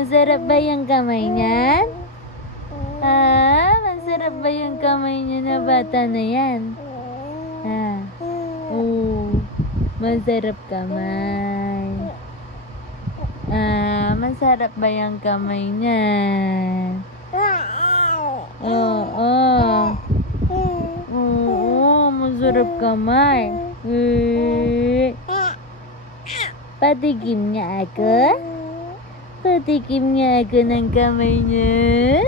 Masarap ba yung kamay niyan? Masarap ba yung kamay niya na bata na yan? Masarap kamay. Masarap ba yung kamay niyan? Oo, masarap kamay. Patikim niya ako? Patikim niya ako ng kamay niya?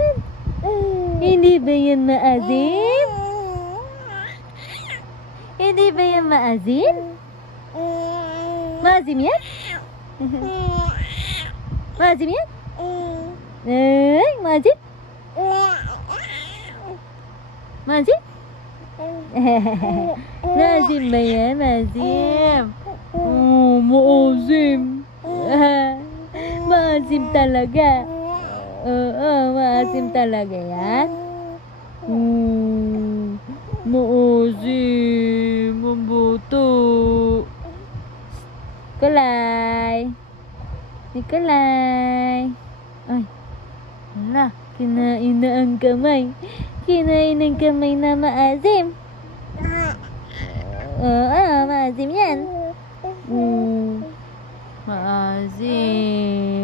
Hindi ba yan maasim? Hindi ba yan maasim? Maasim yan? Maasim yan? Maasim? Maasim? Maasim ba yan? Maasim? Maasim. Maasim talaga. Maasim talaga yan. Maasim. Ang buto. Nikolay. Ay. Wala. Kinain na ang kamay. Kinain ang kamay na maasim. Maasim yan. Maasim.